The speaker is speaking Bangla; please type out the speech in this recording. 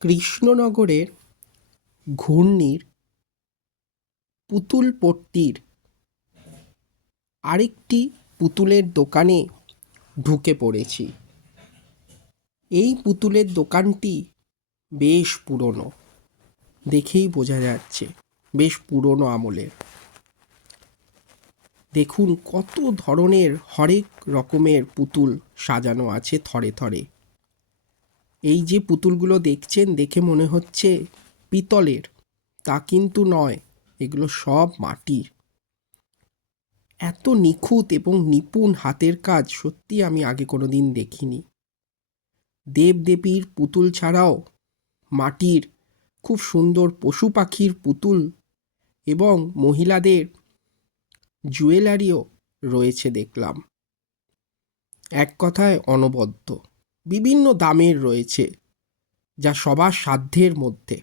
কৃষ্ণনগরের ঘূর্ণির পুতুল পট্টির আরেকটি পুতুলের দোকানে ঢুকে পড়েছি। এই পুতুলের দোকানটি বেশ পুরনো, দেখেই বোঝা যাচ্ছে, বেশ পুরনো আমলের। দেখুন কত ধরনের হরেক রকমের পুতুল সাজানো আছে থরে থরে। এই যে পুতুলগুলো দেখছেন, দেখে মনে হচ্ছে পিতলের। তা কিন্তু নয়, এগুলো সব মাটির। এত নিখুঁত এবং নিপুণ হাতের কাজ সত্যি আমি আগে কোনো দিন দেখিনি। দেবদেবীর পুতুল ছাড়াও মাটির খুব সুন্দর পশু পাখির পুতুল এবং মহিলাদের জুয়েলারিও রয়েছে দেখলাম। এক কথায় অনবদ্য। বিভিন্ন দামের রয়েছে যা সবার সাধ্যের মধ্যে।